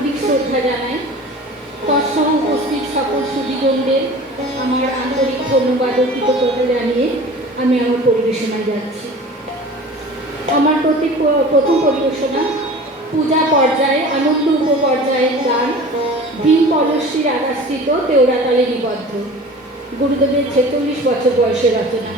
আন্তরিক শ্রদ্ধা জানাই। তৎসহ উপস্থিত সকল সুধীজনদের আমার আন্তরিক ধন্যবাদ ও কৃতজ্ঞতা জানিয়ে আমি আমার পরিবেশনায় যাচ্ছি। আমার প্রথম পরিবেশনা পূজা পর্যায়ে আনন্দ উপপর্যায়ের গান ভীম পলশ্রীর আকাশিত তেওড়াতালে নিবদ্ধ, গুরুদেবের 46 বছর বয়সের রচনা।